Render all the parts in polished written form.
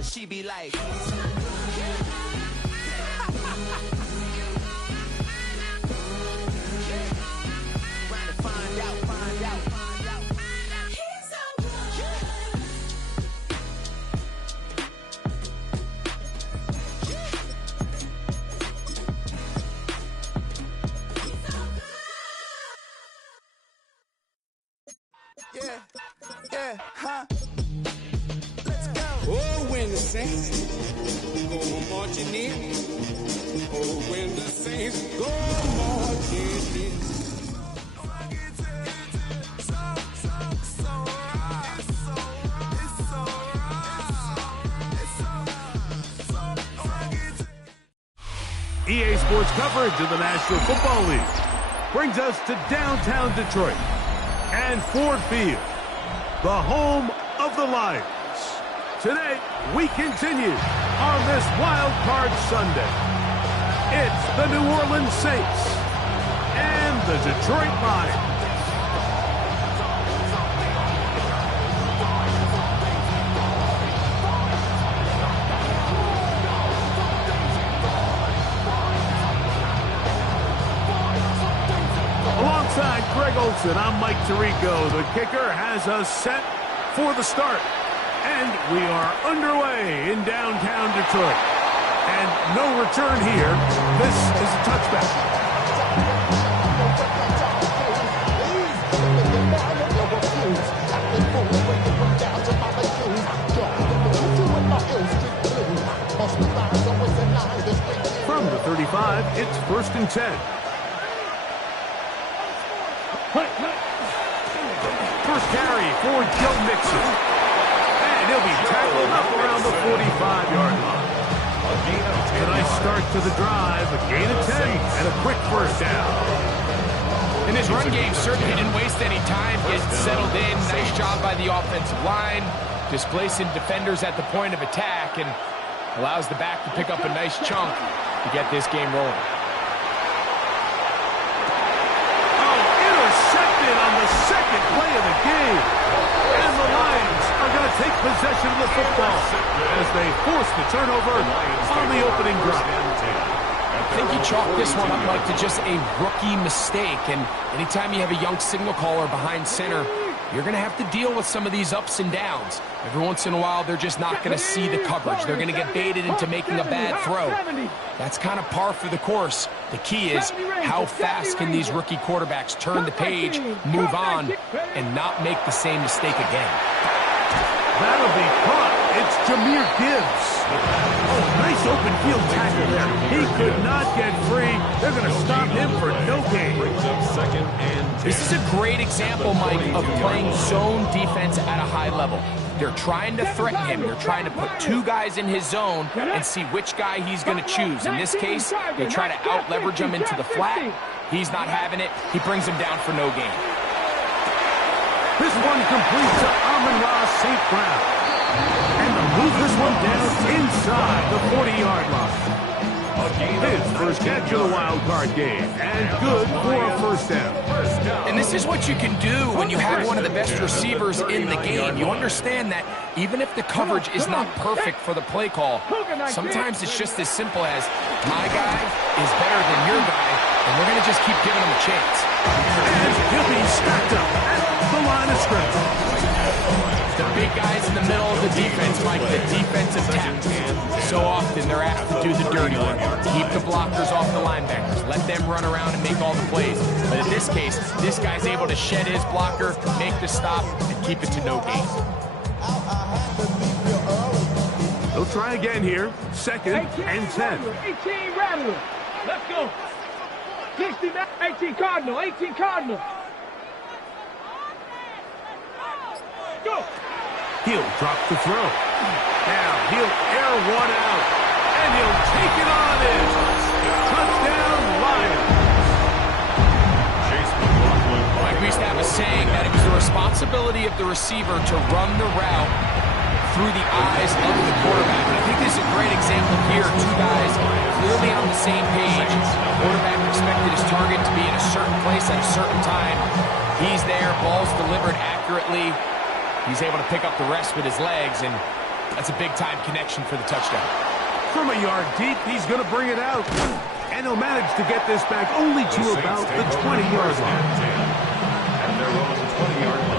her, she be like. Let's go. Oh, when the saints go marching in. Oh, when the saints go marching in. EA Sports coverage of the National Football League brings us to downtown Detroit and Ford Field, the home of the Lions. Today, we continue on this Wild Card Sunday. It's the New Orleans Saints and the Detroit Lions. Alongside Greg Olson, I'm Mike Tirico. The kicker has us set for the start. And we are underway in downtown Detroit. And no return here. This is a touchback. From the 35, it's 1st and 10. First carry for Joe Mixon. And he'll be tackled up around the 45-yard line. A nice start to the drive, a gain of 10, and a quick first down. And his run game certainly didn't waste any time getting settled in. Nice job by the offensive line, displacing defenders at the point of attack, and allows the back to pick up a nice chunk to get this game rolling. On the second play of the game. And the Lions are going to take possession of the football as they force the turnover on the opening drive. I think you chalk this one up, Mike, to just a rookie mistake. And anytime you have a young signal caller behind center, you're going to have to deal with some of these ups and downs. Every once in a while, they're just not going to see the coverage. They're going to get baited into making a bad throw. That's kind of par for the course. The key is how fast can these rookie quarterbacks turn the page, move on, and not make the same mistake again. That'll be caught. It's Jahmyr Gibbs. Oh, nice open field tackle there. He could not get free. They're going to stop him for no gain. This is a great example, Mike, of playing zone defense at a high level. They're trying to threaten him. They're trying to put two guys in his zone and see which guy he's going to choose. In this case, they try to out-leverage him into the flat. He's not having it. He brings him down for no gain. This one complete to Amon-Ra St. Brown. And to move this one down inside the 40-yard line. His first catch of the wild card game, and good for a first down. And this is what you can do when you have one of the best receivers in the game. You understand that even if the coverage is not perfect for the play call, sometimes it's just as simple as, my guy is better than your guy, and we're going to just keep giving him a chance. And he'll be stacked up at the line of scrimmage. The big guys in the middle of the defense, Mike, the defensive tackles. So often they're asked to do the dirty work. Keep the blockers off the linebackers. Let them run around and make all the plays. But in this case, this guy's able to shed his blocker, make the stop, and keep it to no gain. They'll try again here. 2nd and 10. 18 Rattler. Let's go. 18 Cardinal. 18 Cardinal. Go. He'll drop the throw. Now he'll air one out. And he'll take it on in. Touchdown, Lions. Like we used to have a saying that it was the responsibility of the receiver to run the route through the eyes of the quarterback. And I think this is a great example here. Two guys clearly on the same page. The quarterback expected his target to be in a certain place at a certain time. He's there. Ball's delivered accurately. He's able to pick up the rest with his legs, and That's a big-time connection for the touchdown. From a yard deep, he's going to bring it out. And he'll manage to get this back only to about the 20-yard line. And they're on the 20-yard line.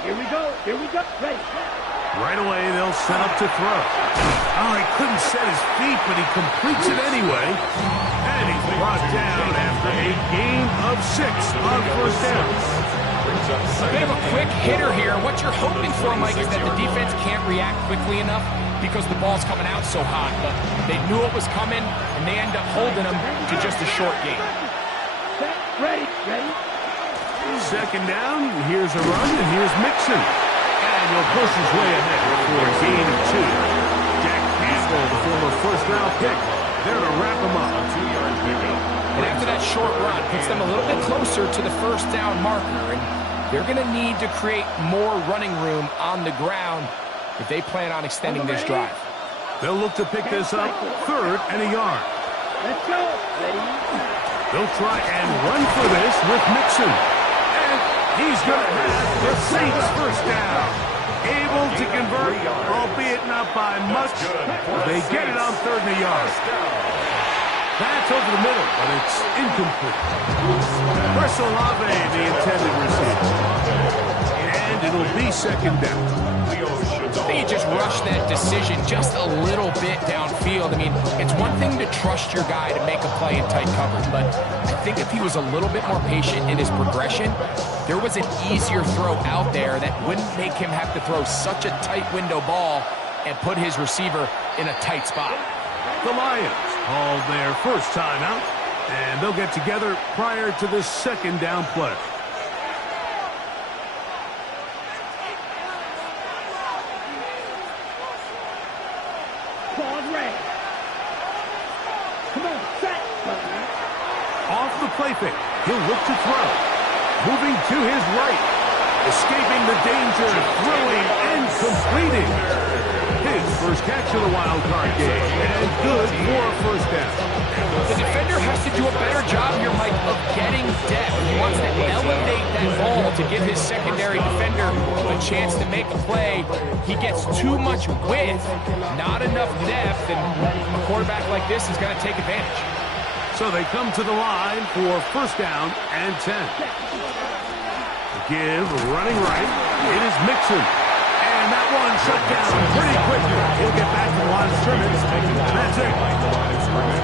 Here we go. Ready. Right away, they'll set up to throw. Oh, he couldn't set his feet, but he completes it anyway. And he's brought down after a gain of 6 on first down. A bit of a quick hitter here. What you're hoping for, Mike, is that the defense can't react quickly enough because the ball's coming out so hot. But they knew it was coming, and they end up holding them to just a short gain. Ready. Second down, here's a run, and here's Mixon. And he'll push his way ahead for a gain of 2. Jack Campbell, the former first-round pick, there to wrap him up. A 2-yard pickup. And after that short run, puts them a little bit closer to the first down marker. And they're going to need to create more running room on the ground if they plan on extending this drive. They'll look to pick this up, 3rd and a yard. Let's go. Ready. They'll try and run for this with Mixon. And he's going to have the Saints first down. Able to convert, albeit not by much. They get it on 3rd and a yard. That's over the middle, but it's incomplete. Chris Olave, the intended receiver. And it'll be 2nd down. I think he just rushed that decision just a little bit downfield. I mean, it's one thing to trust your guy to make a play in tight coverage, but I think if he was a little bit more patient in his progression, there was an easier throw out there that wouldn't make him have to throw such a tight window ball and put his receiver in a tight spot. The Lions called their first timeout, and they'll get together prior to this 2nd down play. Ball ready. Come on, set. Off the play fake, he'll look to throw. Moving to his right, escaping the danger, throwing and completing. His first catch of the wild card game, and good for a first down. The defender has to do a better job here, Mike, of getting depth. He wants to elevate that ball to give his secondary defender a chance to make a play. He gets too much width, not enough depth, and a quarterback like this is going to take advantage. So they come to the line for first down and 10. Give, running right, it is Mixon. And that one shut down pretty quickly. He'll get back to the line of scrimmage, and that's it.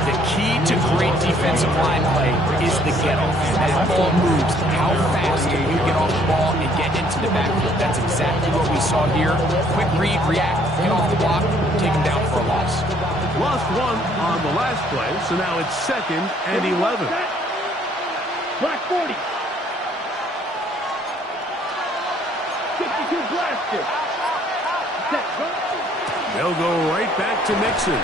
The key to great defensive line play is the get-off. As the ball moves, how fast can you get off the ball and get into the backfield? That's exactly what we saw here. Quick read, react, get off the block, take him down for a loss. Lost one on the last play, so now it's 2nd and 11. Black 40. 52 blaster. They'll go right back to Mixon.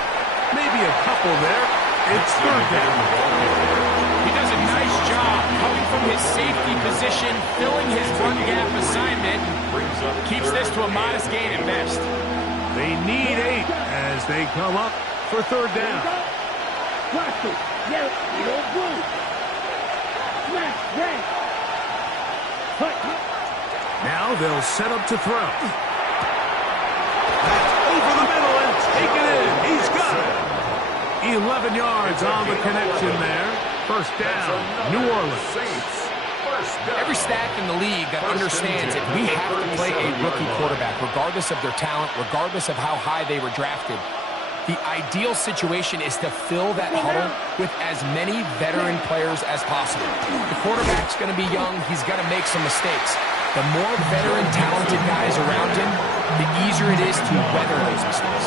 Maybe a couple there. It's 3rd down. He does a nice job coming from his safety position, filling his run gap assignment. Keeps this to a modest gain at best. They need 8 as they come up for 3rd down. Blaster. Yellow, blue. Smash, red. Cut. Now they'll set up to throw. That's over the middle and taken in. He's got it. 11 yards on the connection there. First down, New Orleans. Every staff in the league that understands that we have to play a rookie quarterback, regardless of their talent, regardless of how high they were drafted. The ideal situation is to fill that huddle with as many veteran players as possible. The quarterback's going to be young. He's going to make some mistakes. The more veteran, talented guys around him, the easier it is to weather those mistakes.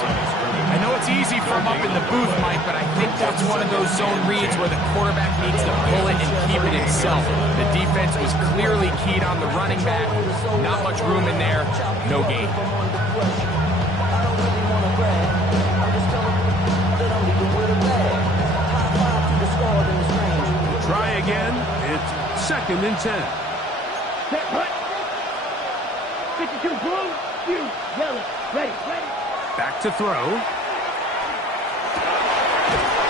I know it's easy from up in the booth, Mike, but I think that's one of those zone reads where the quarterback needs to pull it and keep it himself. The defense was clearly keyed on the running back. Not much room in there. No gain. Try again. It's 2nd and 10. Set, hut. 52 blue, you, yellow, ready. Back to throw.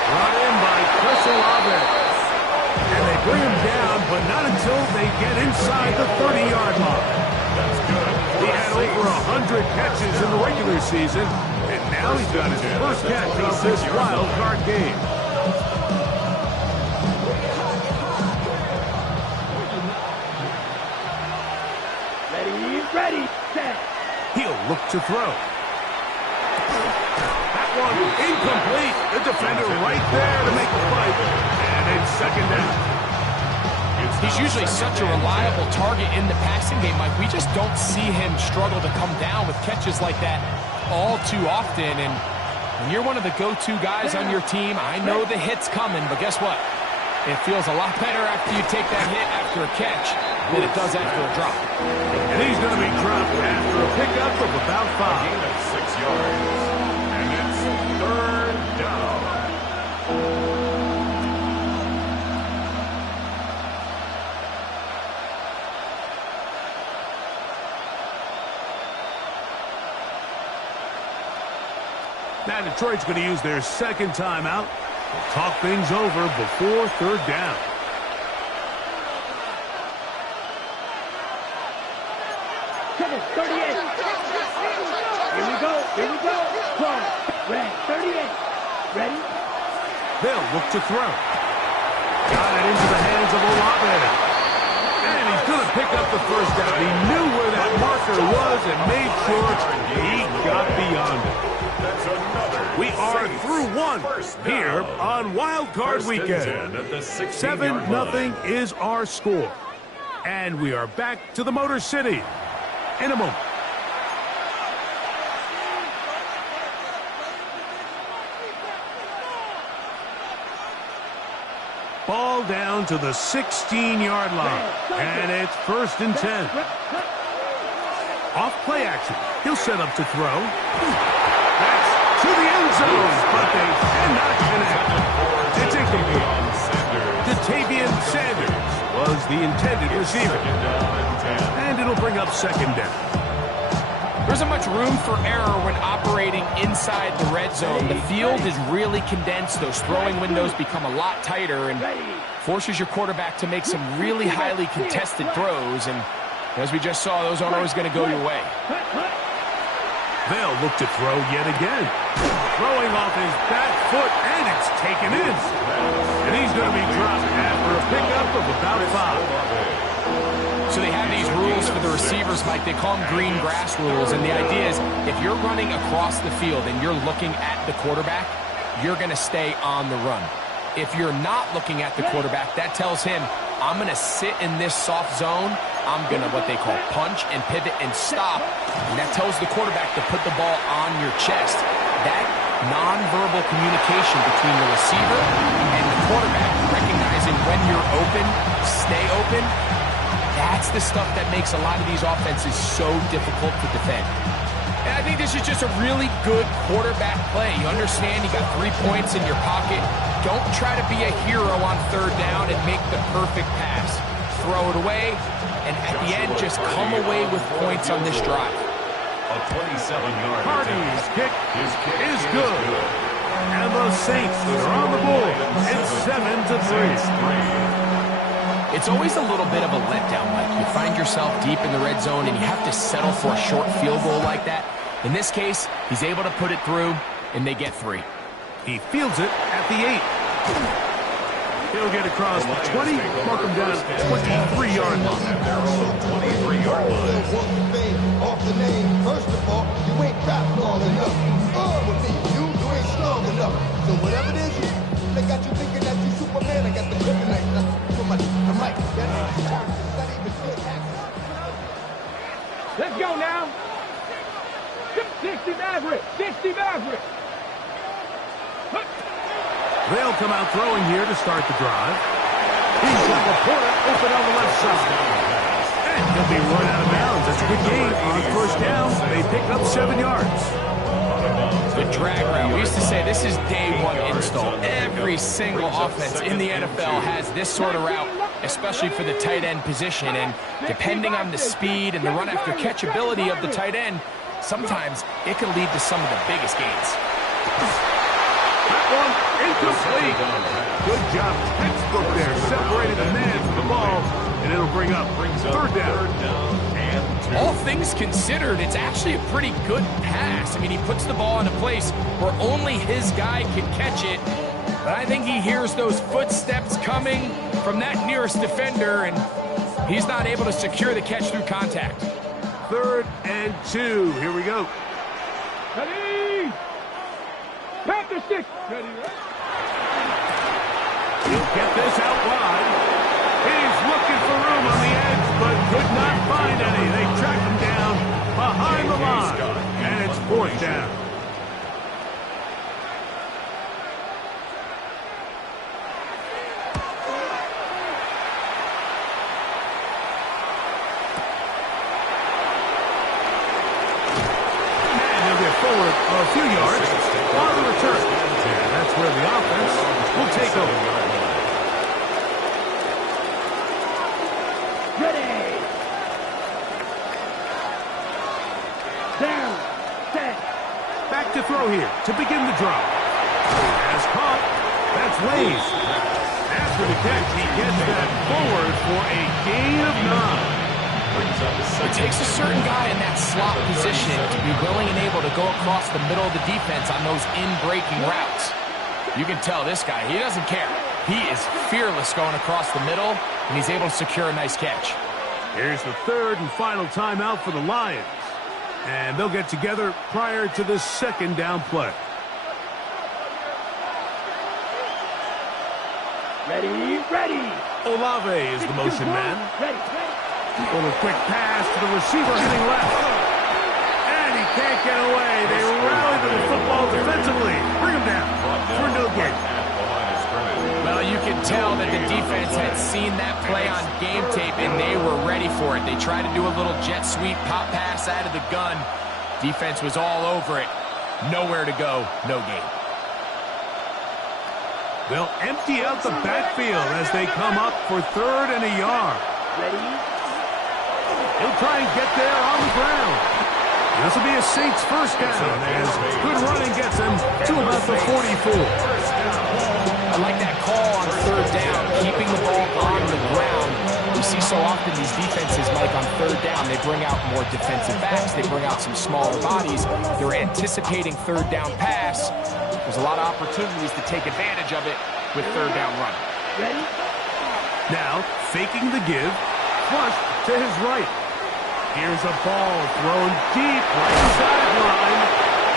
Brought in by Chris Olave. And they bring him down, but not until they get inside the 30-yard line. That's good. He had over 100 catches in the regular season, and now he's got his first catch of this wild card game. Ready, set. He'll look to throw. That one incomplete. The defender right there to make the play. And it's second down. He's usually such a reliable target in the passing game, Mike. We just don't see him struggle to come down with catches like that all too often. And when you're one of the go-to guys on your team, I know the hit's coming, but guess what? It feels a lot better after you take that hit after a catch than it does after a drop. And he's going to be dropped after a pickup of about 5. Gain of 6 yards. And it's third down. Now Detroit's going to use their second timeout to talk things over before third down. Come on, 38. Here we go. Cross. Red, 38. Ready? They'll look to throw. Got it into the hands of Olave. And he's going to pick up the first down. He knew where that marker was and made sure he got beyond it. That's another. We are through one here on Wild Card Weekend. 7-0 is our score. And we are back to the Motor City in a moment. Ball down to the 16-yard line. And it's 1st and 10. Off play action. He'll set up to throw. That's to the end zone, but they cannot connect. It's incomplete. Jatavian Sanders was the intended receiver. And it'll bring up second down. There isn't much room for error when operating inside the red zone. The field is really condensed. Those throwing windows become a lot tighter and forces your quarterback to make some really highly contested throws. And as we just saw, those aren't always going to go your way. They'll look to throw yet again. Throwing off his back foot, and it's taken in. And he's going to be dropped after a pickup of about 5. So they have these rules for the receivers, Mike. They call them green grass rules. And the idea is if you're running across the field and you're looking at the quarterback, you're going to stay on the run. If you're not looking at the quarterback, that tells him, I'm going to sit in this soft zone. I'm going to what they call punch and pivot and stop. And that tells the quarterback to put the ball on your chest. That nonverbal communication between the receiver and the quarterback, recognizing when you're open, stay open, that's the stuff that makes a lot of these offenses so difficult to defend. And I think this is just a really good quarterback play. You understand you got 3 points in your pocket. Don't try to be a hero on third down and make the perfect pass. Throw it away, and at the end, just come away with points on this drive. A 27-yard Hardy's kick is good. And the Saints are on the board. It's 7-3. It's always a little bit of a letdown, Mike. You find yourself deep in the red zone, and you have to settle for a short field goal like that. In this case, he's able to put it through, and they get 3. He fields it at the 8. He'll get across the 20, mark him down at the 23-yard line. Their own 23-yard line. Off the name, first of all, you ain't rap long enough. With me, you ain't strong enough. So whatever it is, they got you thinking that you Superman. I got the kryptonite. That's for my mic. Let's go now. 60 Maverick. 60 Maverick. They'll come out throwing here to start the drive. He's got Laporta open on the left side. And he'll be run out of bounds. That's a good gain on first down. They pick up 7 yards. Good drag route. We used to say this is day one install. Every single offense in the NFL has this sort of route, especially for the tight end position. And depending on the speed and the run after catch ability of the tight end, sometimes it can lead to some of the biggest gains. That one Incomplete. Good job, textbook there, separating the man from the ball, and it'll bring up third down. And 2. All things considered, it's actually a pretty good pass. I mean, he puts the ball in a place where only his guy can catch it. But I think he hears those footsteps coming from that nearest defender, and he's not able to secure the catch through contact. 3rd and 2. Here we go. Ready! Panther 6! Ready, He'll get this out wide. He's looking for room on the edge, but could not find any. They track him down behind the line, and it's 4th down. Forward a few yards on the return. And that's where the offense will take over. Ready! Down! Set! Back to throw here to begin the drop. As caught, that's Lays. After the catch, he gets that forward for a gain of 9. It takes a certain guy in that slot position to be willing and able to go across the middle of the defense on those in-breaking routes. You can tell this guy, he doesn't care. He is fearless going across the middle, and he's able to secure a nice catch. Here's the 3rd and final timeout for the Lions. And they'll get together prior to the 2nd down play. Ready, ready! Olave is the motion man. Ready, ready! Little quick pass to the receiver hitting left. And he can't get away. They rally to the football defensively. Bring him down for no gain. Well, you can tell that the defense had seen that play on game tape, and they were ready for it. They tried to do a little jet sweep pop pass out of the gun. Defense was all over it. Nowhere to go, no gain. They'll empty out the backfield as they come up for 3rd and a yard. Ready? He'll try and get there on the ground. This will be a Saints first down as good running gets him to about the 44. I like that call on 3rd down, keeping the ball on the ground. We see so often these defenses, Mike, on 3rd down, they bring out more defensive backs, they bring out some smaller bodies. They're anticipating 3rd down pass. There's a lot of opportunities to take advantage of it with 3rd down run. Ready? Now, faking the give, flush to his right. Here's a ball thrown deep right sideline,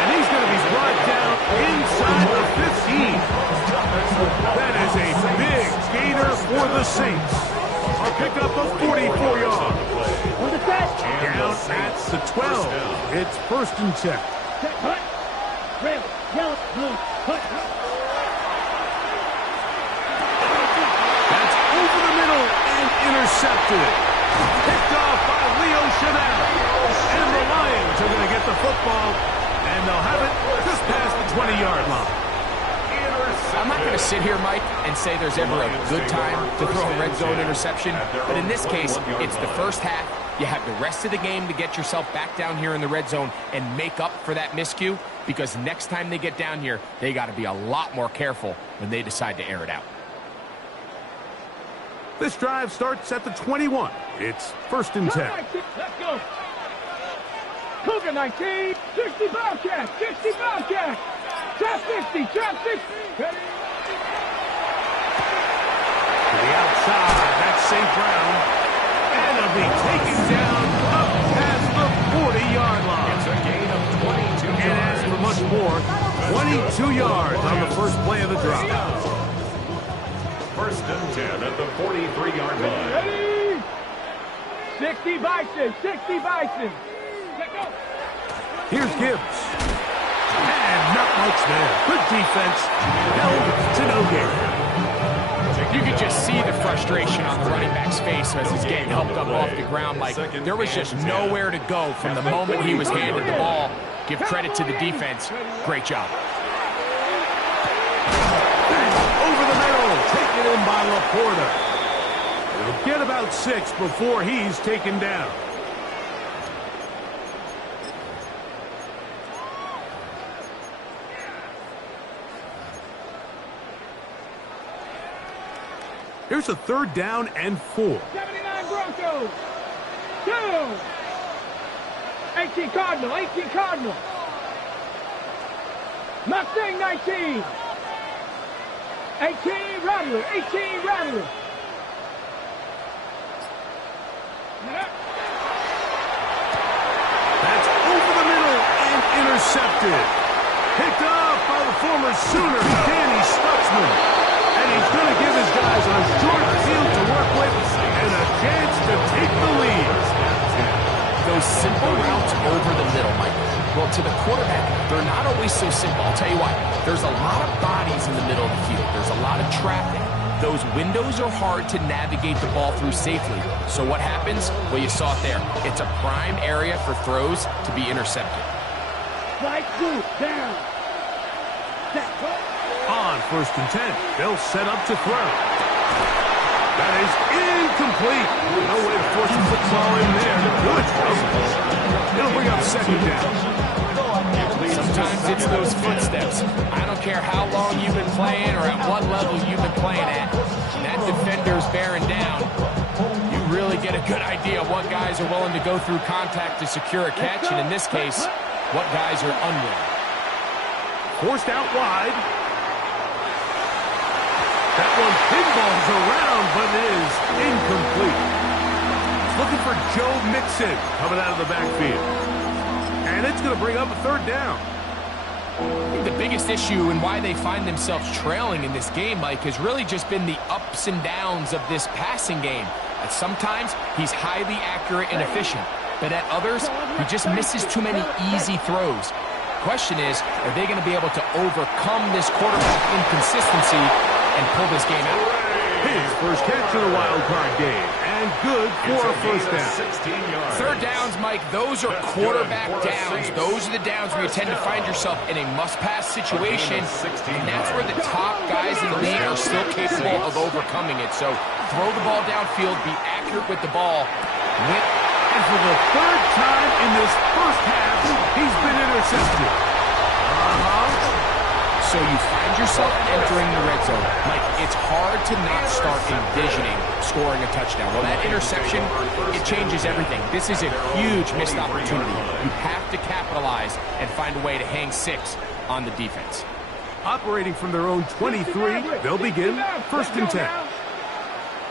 and he's going to be brought down inside the 15. That is a big gainer for the Saints. A pickup of 44 yards. On the set! Down at the 12. It's 1st and 10. Set, cut! Red, yellow, blue, cut! That's over the middle and intercepted. Picked off by Leo Chanel. And the Lions are going to get the football, and they'll have it just past the 20-yard line. I'm not going to sit here, Mike, and say there's ever a good time to throw a red zone interception, but in this case, it's the first half. You have the rest of the game to get yourself back down here in the red zone and make up for that miscue, because next time they get down here, they got to be a lot more careful when they decide to air it out. This drive starts at the 21. It's 1st and 10. Let's go! Cougar 19, 60 Bobcat, 60 Bobcat! Trap 60, trap 60! Ready? To the outside, that's St. Brown. And it'll be taken down up past the 40-yard line. It's a gain of 22 And as for much more, 22 yards on the first play of the drop. 1st and 10 at the 43-yard line. Ready? 60 Bison, 60 Bison! Let go! Here's Gibbs. And not much there. Good defense. Held to no gain. You could just see the frustration on the running back's face as he's getting helped up off the ground. Like, there was just nowhere to go from the moment he was handed the ball. Give credit to the defense. Great job. Over the middle. Taken in by Laporta. It'll get about 6 before he's taken down. Here's a 3rd down and 4. 79 Broncos. 2. 18 Cardinal. 18 Cardinal. Mustang 19. 18 Rattler. 18 Rattler. That's over the middle and intercepted. Picked off by the former Sooner, Danny Stutzman. And he's going to give his guys a short field to work with and a chance to take the lead. Those simple routes over the middle, Mike. Well, to the quarterback, they're not always so simple. I'll tell you why. There's a lot of bodies in the middle of the field. There's a lot of traffic. Those windows are hard to navigate the ball through safely. So what happens? Well, you saw it there. It's a prime area for throws to be intercepted. Right, two, down. Set. On 1st and 10, they'll set up to throw. That is incomplete. No way to force a football in there. Good throw. It'll bring up 2nd down. Sometimes it's those footsteps. I don't care how long you've been playing or at what level you've been playing at. That defender's bearing down. You really get a good idea of what guys are willing to go through contact to secure a catch, and in this case, what guys are unwilling. Forced out wide. That one pinballs around, but it is incomplete. Looking for Joe Mixon coming out of the backfield. And it's going to bring up a 3rd down. I think the biggest issue and why they find themselves trailing in this game, Mike, has really just been the ups and downs of this passing game. At sometimes, he's highly accurate and efficient, but at others, he just misses too many easy throws. Question is, are they going to be able to overcome this quarterback inconsistency and pull this game out? His first catch in a wild card game, and good for a 1st down. 3rd downs, Mike, those are quarterback downs. Those are the downs where you tend to find yourself in a must-pass situation, and that's where the top guys in the league are still capable of overcoming it. So throw the ball downfield, be accurate with the ball. And for the 3rd time in this first half, he's been intercepted. So you find yourself entering the red zone. Mike, it's hard to not start envisioning scoring a touchdown. Well, that interception, it changes everything. This is a huge missed opportunity. You have to capitalize and find a way to hang 6 on the defense. Operating from their own 23, they'll begin 1st and 10.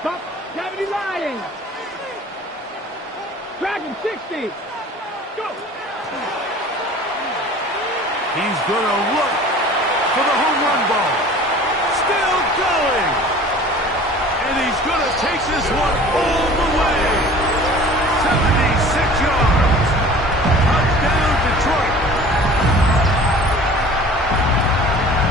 Top 70 Lions. Dragon 60. Go. He's going to look for the home run ball. Still going. And he's going to take this one all the way. 76 yards. Touchdown, Detroit.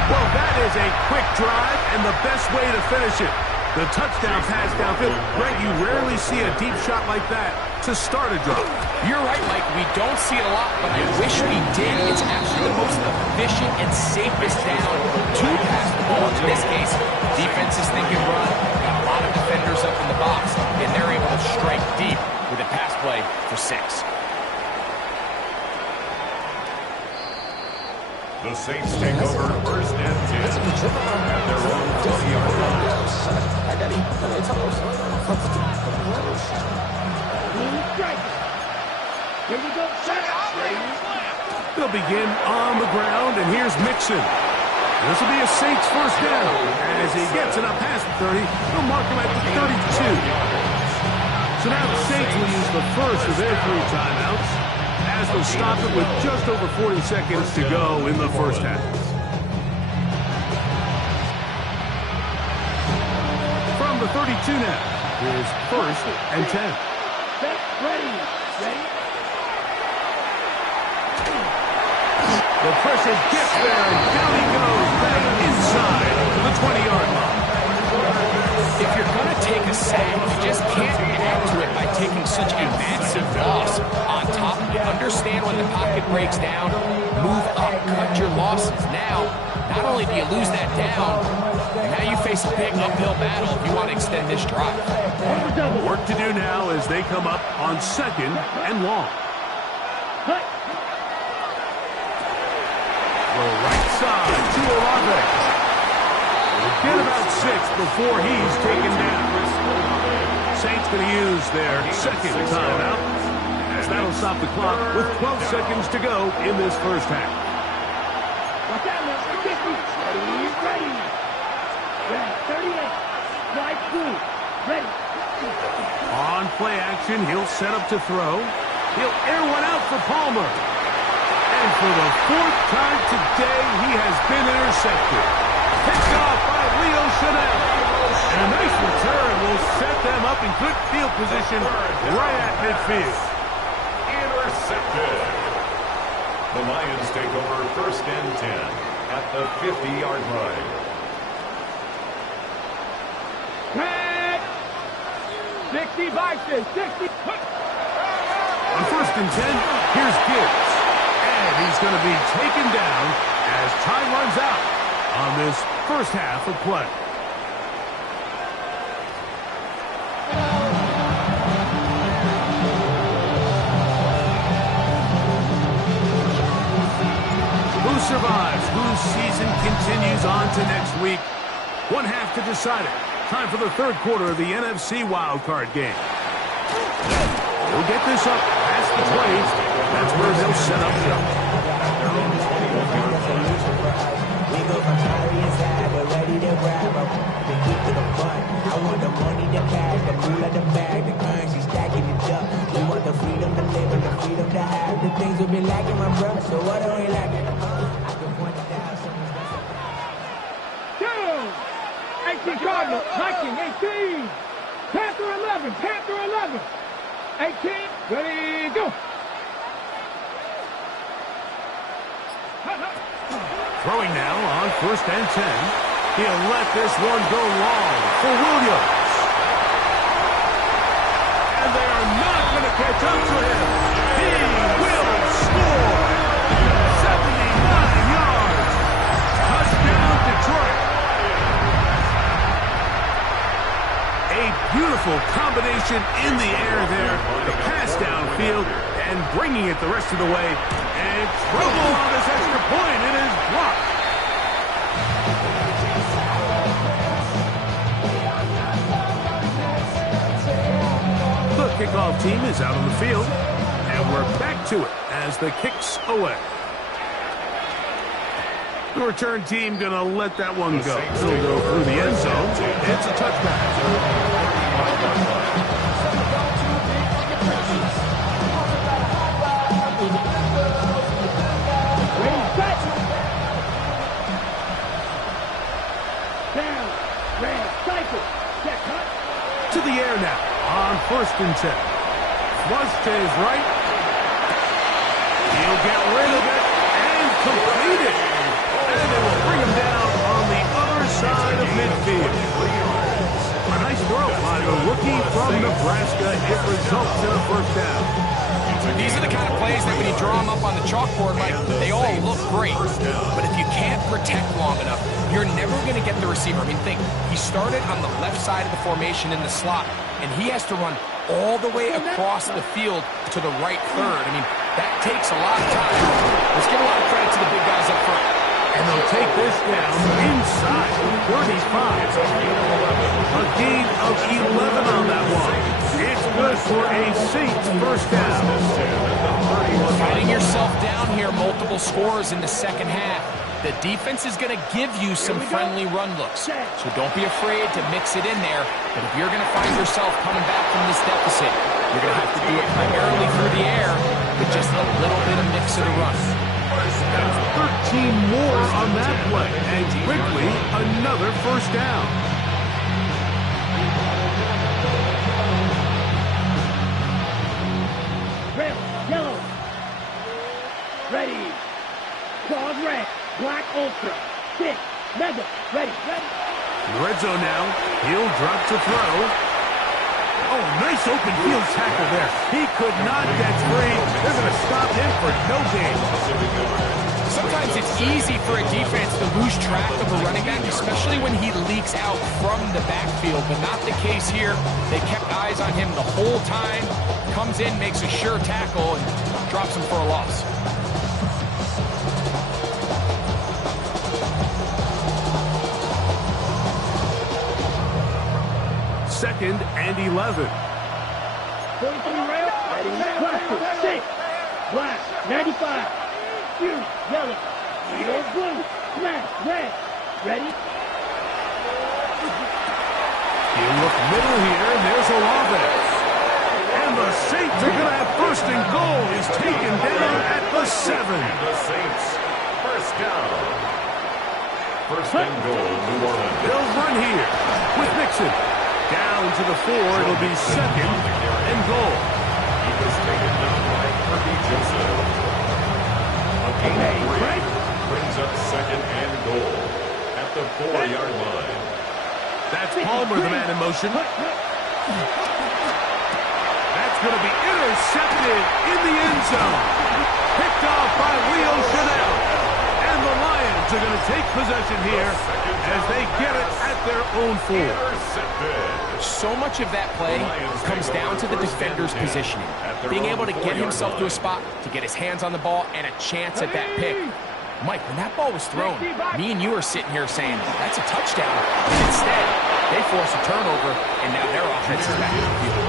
Well, that is a quick drive and the best way to finish it. The touchdown pass downfield. Greg, you rarely see a deep shot like that to start a drive. You're right, Mike. We don't see it a lot, but I wish we did. It's actually the most efficient and safest down to pass the ball. In this case, defense is thinking run. Got a lot of defenders up in the box, and they're able to strike deep with a pass play for 6. The Saints take over 1st and 10 at their own 20-yard line. Here we go. They'll begin on the ground, and here's Mixon. This will be a Saints 1st down. As he gets it up past the 30, they'll mark him at the 32. So now the Saints will use the first of their 3 timeouts, as they'll stop it with just over 40 seconds to go in the first half. From the 32 now, here's 1st and 10. Set, ready. Ready. The pressure gets there, and down he goes, back inside the 20-yard line. If you're going to take a sack, you just can't add to it by taking such a massive loss. On top, understand when the pocket breaks down, move up, cut your losses. Now, not only do you lose that down, now you face a big uphill battle if you want to extend this drive. Work to do now as they come up on 2nd and long. The right side to Olave. We'll get about 6 before he's taken down. Saints going to use their second timeout, as that'll stop the clock with 12 seconds to go in this first half. Watch out now. 50. Ready. Ready. 38. Right through. Ready. On play action, he'll set up to throw. He'll air one out for Palmer. And for the fourth time today, he has been intercepted. Picked off by Leo Chanel. And a nice return will set them up in good field position right at midfield. Intercepted. The Lions take over 1st and 10 at the 50-yard line. Red. 60 Bison. 60. On 1st and 10, here's Gibbs. And he's going to be taken down as time runs out on this first half of play. Who survives? Whose season continues on to next week? One half to decide it. Time for the third quarter of the NFC wildcard game. He'll get this up past the 20s. That's where they'll set up shop. We go from Harry inside, we're ready to grab them. The heat to the front. I want the money, the cash, the cool of the bag, the currency stacking it up. We want the freedom to live and the freedom to have. The things we've been lacking, my brother, so what are we lacking? I can point it out, someone's got some... 18 Cardinals. 19. 18. Panther 11. Panther 11. 18. Ready, go. Throwing now on 1st and 10. He'll let this one go long for Williams. And they are not going to catch up to him. He will score. 79 yards. Touchdown, Detroit. A beautiful combination in the air there. The pass downfield and bringing it the rest of the way. And trouble on this extra point. It is blocked. The kickoff team is out on the field. And we're back to it as the kick's away. The return team going to let that one go. It'll go through the end zone. It's a touchback. To the air now on 1st and 10. Flush to his right. He'll get rid of it and complete it. And it will bring him down on the other side of midfield. A nice throw by the rookie from Nebraska. It results in a first down. These are the kind of plays that when you draw them up on the chalkboard, like, they all look great. But if you can't protect long enough, you're never going to get the receiver. I mean, think, he started on the left side of the formation in the slot, and he has to run all the way across the field to the right third. I mean, that takes a lot of time. Let's give a lot of credit to the big guys up front. And they'll take this down inside 35. A gain of 11 on that one. It's good for a Saints first down. Finding yourself down here, multiple scores in the second half. The defense is going to give you some friendly run looks. So don't be afraid to mix it in there. But if you're going to find yourself coming back from this deficit, you're going to have to do it primarily through the air with just a little bit of mix of the run. 13 more on that play. And quickly, another first down. Red, yellow. Ready. Claws red. Black ultra. 6. Mega. Ready. Red zone now. He'll drop to throw. Oh, nice open field tackle there. He could not get free. They're going to stop him for no gain. Sometimes it's easy for a defense to lose track of a running back, especially when he leaks out from the backfield, but not the case here. They kept eyes on him the whole time. Comes in, makes a sure tackle, and drops him for a loss. 2nd and 11. 43 round. Ready. Cluster. 6. Black. 95. Fuse. Yellow. Yellow. Blue. Smash. Red. Ready. He'll look middle here. There's Olave. And the Saints are going to have first and goal. He's taken down at the 7. And the Saints, first down. First and goal, New Orleans. They'll run here with Mixon. Down to the 4. It'll be 2nd and goal. He was taken down by Kirby Joseph. A gain of 3 brings up 2nd and goal at the 4-yard line. That's Palmer, the man in motion. That's going to be intercepted in the end zone. Picked off by Leo Chanel. And the Lions are going to take possession here as they get it at their own 4. Intercepted. So much of that play comes down to the defender's positioning. Being able to get himself to a spot, to get his hands on the ball, and a chance at that pick. Mike, when that ball was thrown, me and you are sitting here saying, that's a touchdown. Instead, they force a turnover, and now their offense is back in the field.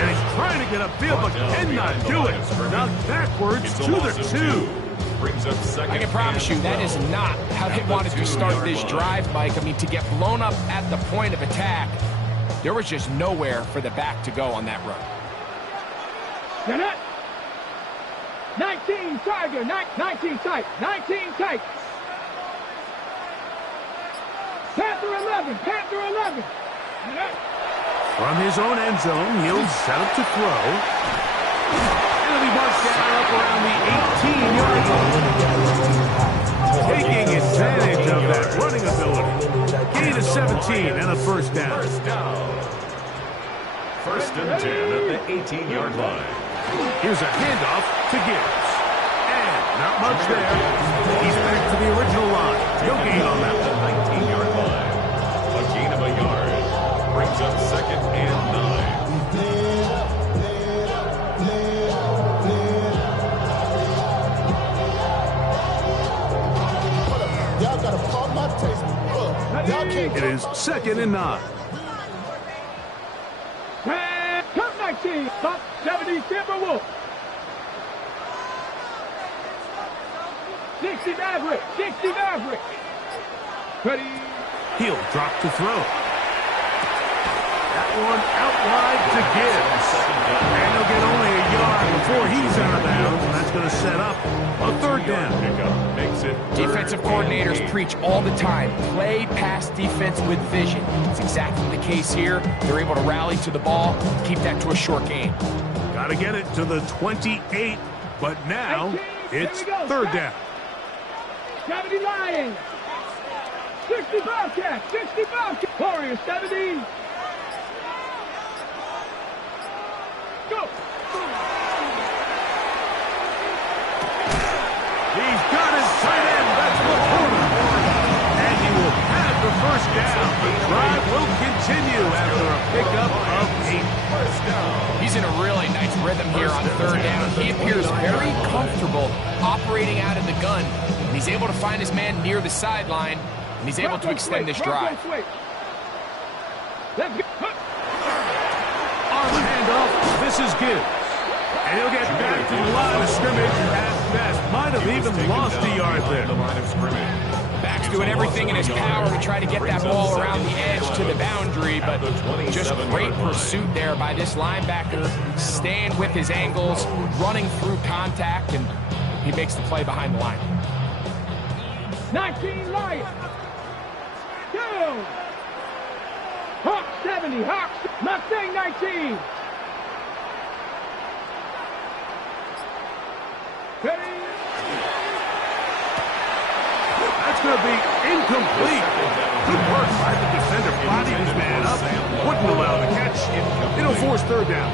And he's trying to get upfield, but cannot do it. Knocked backwards to the 2. Brings up 2nd. I can promise you that is not how they wanted to start this drive, Mike. I mean, to get blown up at the point of attack, there was just nowhere for the back to go on that run. 19 Tiger, 19 tight, 19 tight. Panther 11, Panther 11. From his own end zone, he'll set up to throw. And he marks down up around the 18-yard line. Taking advantage of that running ability. Gain of 17 and a first down. First down. First and 10 at the 18-yard line. Here's a handoff to Gibbs. And not much there. He's back to the original line. No gain on that one. 19-yard line. A gain of a yard. Brings up 2nd and 9. Y'all gotta pump my taste. Y'all can't. It is 2nd and 9. Top 19, top 70 Timberwolves. 60 Maverick, 60 Maverick. Ready. He'll drop to throw. That one out wide to Gibbs. And he'll get only a yard before he's out of bounds, and that's going to set up a 3rd down. Pickup makes it Defensive coordinators preach all the time, play pass defense with vision. It's exactly the case here. They're able to rally to the ball, keep that to a short game. Got to get it to the 28, but now it's 3rd down. 70 Lions. 60 Bobcats, 60 Bobcats. Warriors, 70. Go. He's got his tight end. That's Laporta. And he will have the first down. The drive will continue after a pickup of 8. first down. He's in a really nice rhythm here on 3rd down. He appears very comfortable operating out of the gun. And he's able to find his man near the sideline. And he's able to extend this drive. Let's go. On the handoff, this is Gibbs. And he'll get back to the line of scrimmage at best. Might have even lost a yard there. The line of scrimmage. Back's doing everything in his power to try to get that ball around the edge to the boundary, but just great pursuit there by this linebacker, staying with his angles, running through contact, and he makes the play behind the line. 19 Lions. Go. Hawk 70, Hawk Mustang 19. Ready. That's going to be incomplete. Good work by the defender. Bodied his man up. Wouldn't allow the catch. It'll force 3rd down.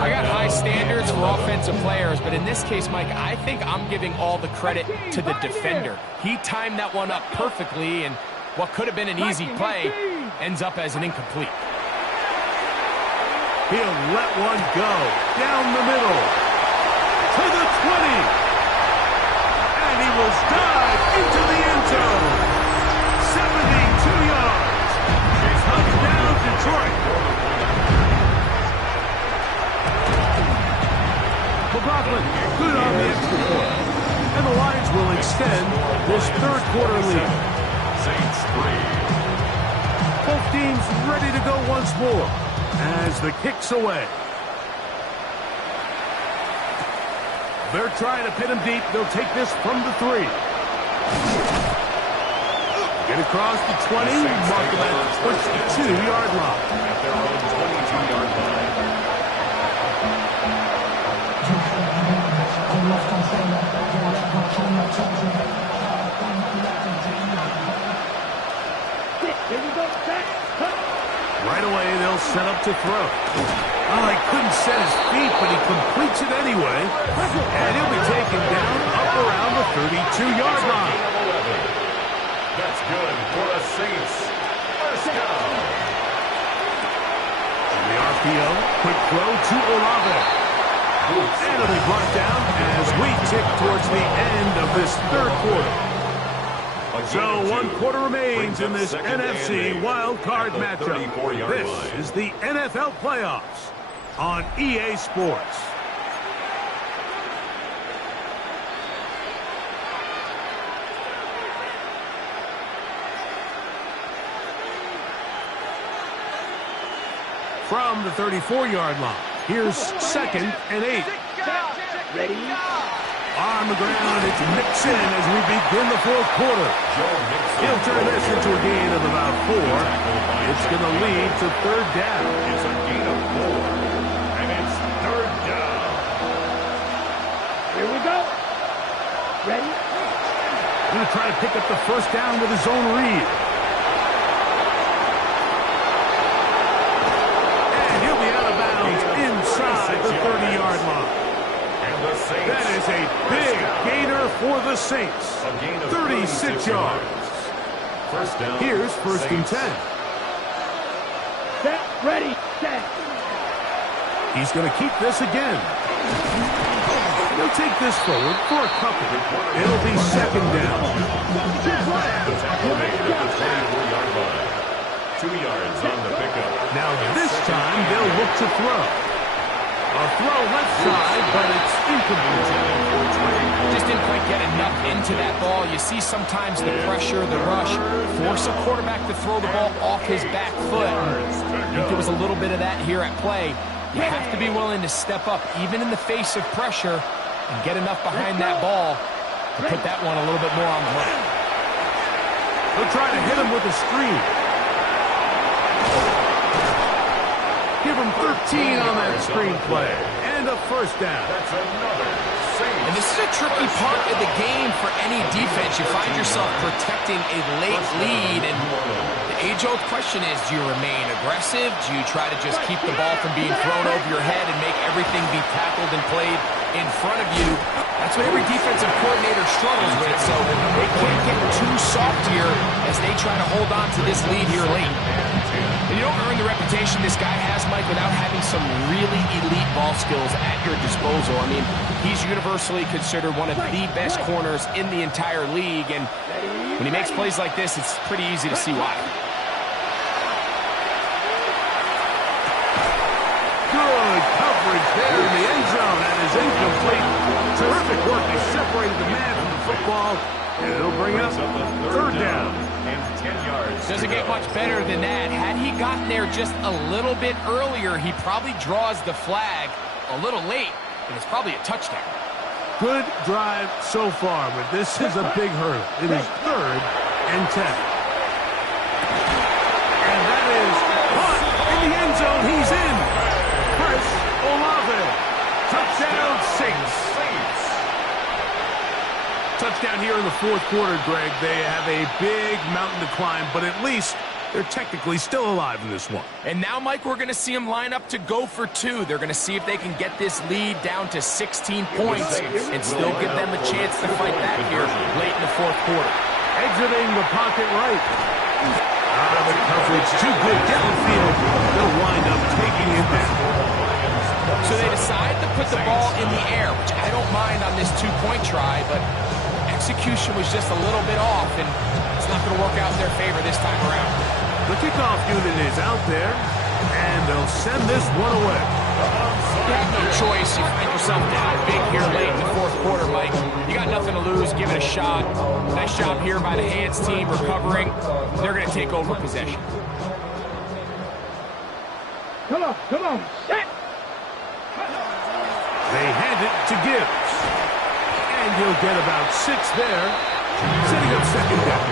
I got high standards for offensive players, but in this case, Mike, I think I'm giving all the credit to the defender. He timed that one up perfectly, and what could have been an easy play ends up as an incomplete. He'll let one go down the middle to the 20. And he will dive into the end zone. 72 yards. Touchdown, Detroit. extend this third quarter lead. Saints 3. Both teams ready to go once more as the kick's away. They're trying to pin him deep. They'll take this from the 3. Get across the 20. Mark him at push the 2-yard line. At their own 22-yard line. Right away, they'll set up to throw. Oh, he couldn't set his feet, but he completes it anyway. And he'll be taken down up around the 32-yard line. That's good for the Saints. First down. On the RPO, quick throw to Olave. And it'll be brought down as we tick towards the end of this third quarter. So 1 quarter remains in this NFC wild card matchup. This is the NFL playoffs on EA Sports. From the 34-yard line, here's 2nd and 8. Ready? On the ground, it's Mixon as we begin the fourth quarter. He'll turn this into a gain of about 4. It's going to lead to third down. It's a gain of 4. And it's third down. Here we go. Ready? Going to try to pick up the first down with his own read. And he'll be out of bounds inside the 30-yard line. That is a big gainer for the Saints. 36 yards. First down. Here's 1st and 10. Set. Ready. Set. He's going to keep this again. He'll take this forward for a couple. It'll be 2nd down. The tackle made at the 24-yard line. 2 yards on the pickup. Now this time they'll look to throw. A throw left side, but it's incomplete. Just didn't quite get enough into that ball. You see sometimes the pressure, the rush, force a quarterback to throw the ball off his back foot. I think there was a little bit of that here at play. You have to be willing to step up, even in the face of pressure, and get enough behind that ball to put that one a little bit more on the hook. They'll try to hit him with a screen. Give him 13 on that screen play. And a first down. That's another Saints. And this is a tricky part of the game for any defense. You find yourself protecting a late lead, and the age-old question is, do you remain aggressive? Do you try to just keep the ball from being thrown over your head and make everything be tackled and played in front of you? That's what every defensive coordinator struggles with, so they can't get too soft here as they try to hold on to this lead here late. And you don't earn the reputation this guy has, Mike, without having some really elite ball skills at your disposal. I mean, he's universally considered one of the best corners in the entire league, and when he makes plays like this, it's pretty easy to see why. Good coverage there in the end zone. That is incomplete. Terrific work. They separated the man from the football, and it'll bring up third down. And 10 yards. Doesn't get much better than that. Had he gotten there just a little bit earlier, he probably draws the flag a little late, and it's probably a touchdown. Good drive so far, but this is a big hurdle. It is 3rd and 10. And that is caught in the end zone. He's in. Chris Olave. Touchdown, Saints. Touchdown here in the fourth quarter, Greg. They have a big mountain to climb, but at least they're technically still alive in this one. And now, Mike, we're going to see them line up to go for 2. They're going to see if they can get this lead down to 16 points and still give them a chance to fight back here late in the fourth quarter. Exiting the pocket right. The coverage too good downfield. They'll wind up taking it down. So they decide to put the ball in the air, which I don't mind on this 2-point try, but execution was just a little bit off, and it's not going to work out in their favor this time around. The kickoff unit is out there, and they'll send this one away. You have no choice. You find yourself down big here late in the fourth quarter, Mike. You got nothing to lose. Give it a shot. Nice job here by the hands team recovering. They're going to take over possession. Come on, set! They hand it to Gibbs. And he'll get about 6 there, setting up second down.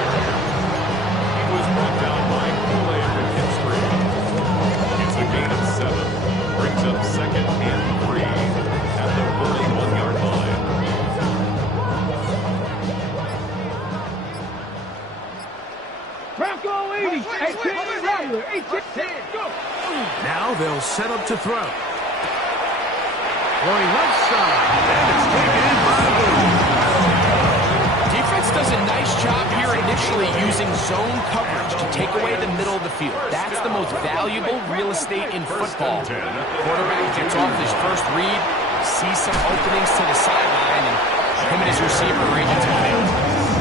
He was brought down by Kool-Aid McKinstry. It's a gain of 7. Brings up second and 3 at the 41-yard line. Bronco 80, 18, Rattler, 18, go! Now they'll set up to throw. Throwing left side, and it's taken in by Williams. Defense does a nice job here initially using zone coverage to take away the middle of the field. That's the most valuable real estate in football. Quarterback gets off his first read, sees some openings to the sideline, and him and his receiver are able to win.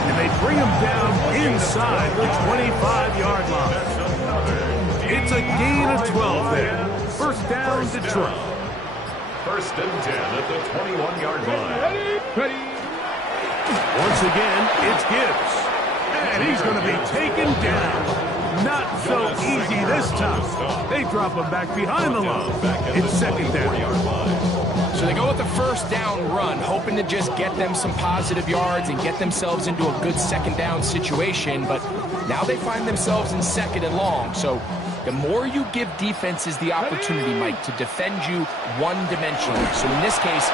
And they bring him down inside the 25-yard line. It's a gain of 12 there. First down, Detroit. First and 10 at the 21-yard line. Ready. Once again, it's Gibbs. And he's going to be taken down. Not so easy this time. They drop him back behind the line. It's second down. So they go with the first down run, hoping to just get them some positive yards and get themselves into a good second down situation. But now they find themselves in second and long. So the more you give defenses the opportunity, Mike, to defend you one-dimensionally. So in this case,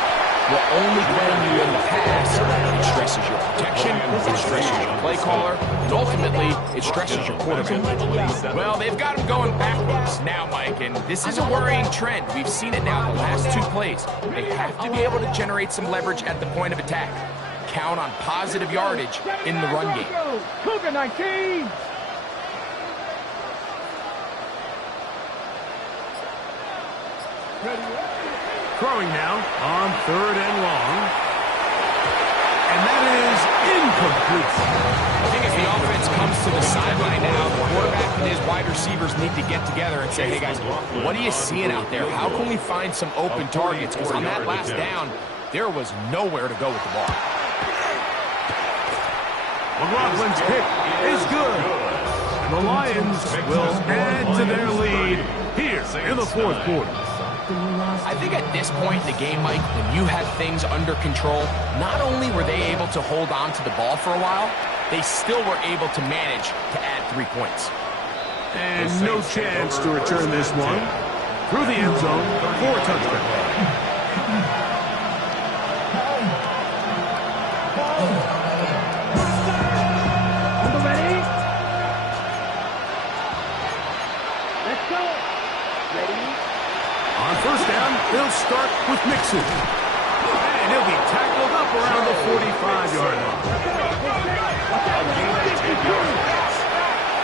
we're only playing you in the pass. It stresses your protection, it stresses your play caller, and ultimately, it stresses your quarterback. Well, they've got him going backwards now, Mike, and this is a worrying trend. We've seen it now the last 2 plays. They have to be able to generate some leverage at the point of attack. Count on positive yardage in the run game. Cougar 19. Throwing now on third and long. And that is incomplete. I think as the offense comes to the sideline now, the quarterback and his wide receivers need to get together and say, hey guys, what are you seeing out there? How can we find some open targets? Because on that last down, there was nowhere to go with the ball. McLaughlin's kick is good. And the Lions will add to their lead here in the fourth quarter. I think at this point in the game, Mike, when you had things under control, not only were they able to hold on to the ball for a while, they still were able to manage to add 3 points. And no chance to return this one. Through the end zone for a touchdown. Ready? Let's go. Ready? On first down, they'll start with Mixon. And he'll be tackled up around the 45-yard line.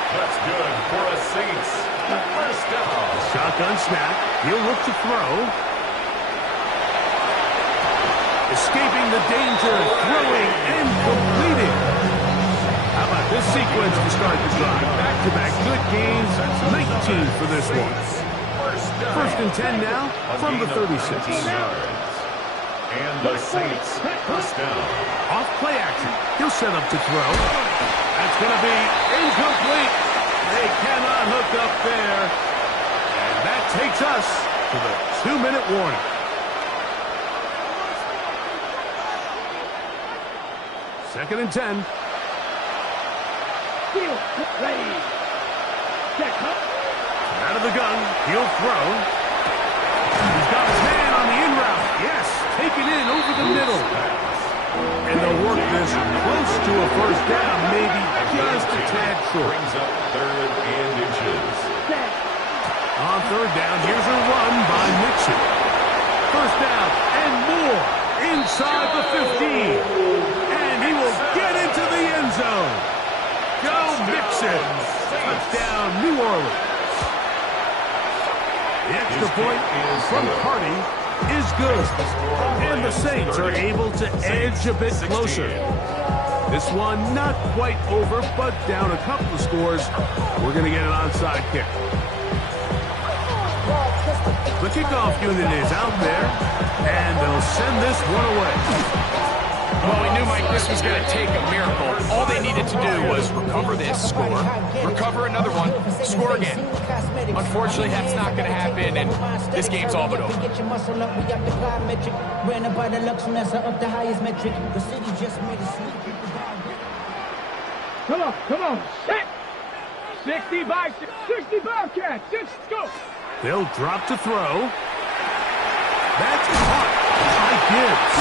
That's good for a Saints. First down. Shotgun snap. He'll look to throw. Escaping the danger, throwing and completing. How about this sequence to start the drive? Back-to-back good gains. 19 for this one. First and 10 now from the 36. And the Saints first down. Off play action. He'll set up to throw. That's going to be incomplete. They cannot hook up there. And that takes us to the 2-minute warning. Second and 10. Ready. Check. Out of the gun, he'll throw. He's got his man on the in route. Yes, take it in over the middle. And they'll work this close to a first down, maybe just a tad short. Brings up third and inches. On third down, here's a run by Mixon. First down and more inside the 15. And he will get into the end zone. Go Mixon. Touchdown, New Orleans. The extra point from Carty is good. And the Saints are able to edge a bit closer. This one not quite over, but down a couple of scores. We're going to get an onside kick. The kickoff unit is out there, and they'll send this one away. Well, we knew, Mike, this was going to take a miracle. All they needed to do was recover this, score, recover another one, score again. Unfortunately, that's not going to happen, and this game's all but over. Come on, set! 60 by 60 Bobcats, let's go! They'll drop to throw. That's caught by Gibbs.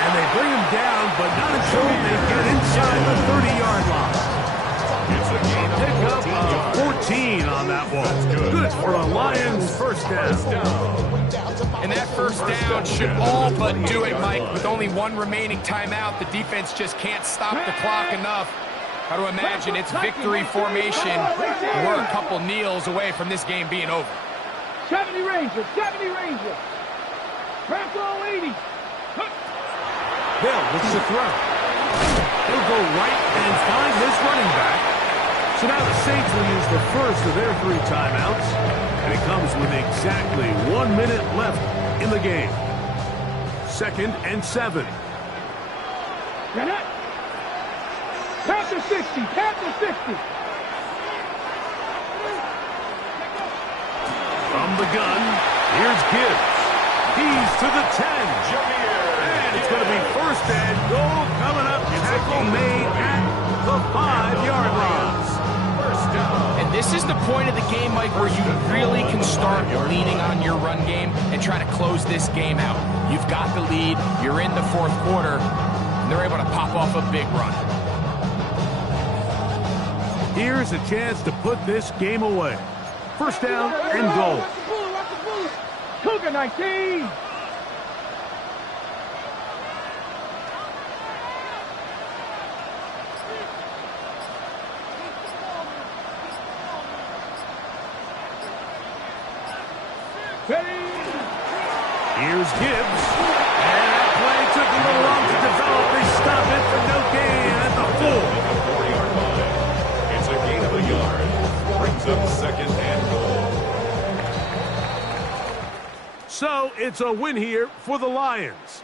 And they bring him down, but not until they get inside the 30-yard line. It's a gain Pick of up 14 on that one. Good for a Lions first down. And that first down should all but do it, Mike. With only one remaining timeout, the defense just can't stop the clock enough. Got to imagine it's victory formation. We're a couple kneels away from this game being over. 70 Ranger, 70 Ranger. Crack all 80. Bill looks to throw. He'll go right and find this running back. So now the Saints will use the first of their 3 timeouts. And it comes with exactly 1 minute left in the game. 2nd and 7. Got it. Panther 60, Panther 60. From the gun, here's Gibbs. He's to the 10. And it's going to be first and goal coming up. Tackle made at the 5-yard line. First down. And this is the point of the game, Mike, where you really can start leaning on your run game and try to close this game out. You've got the lead. You're in the 4th quarter. And they're able to pop off a big run. Here's a chance to put this game away. First down and goal. Cougar 19. Here's Gibbs. And that play took a little long to develop. They stop it for no gain at the 4. It's a gain of a yard. Brings up 2nd and goal. So it's a win here for the Lions.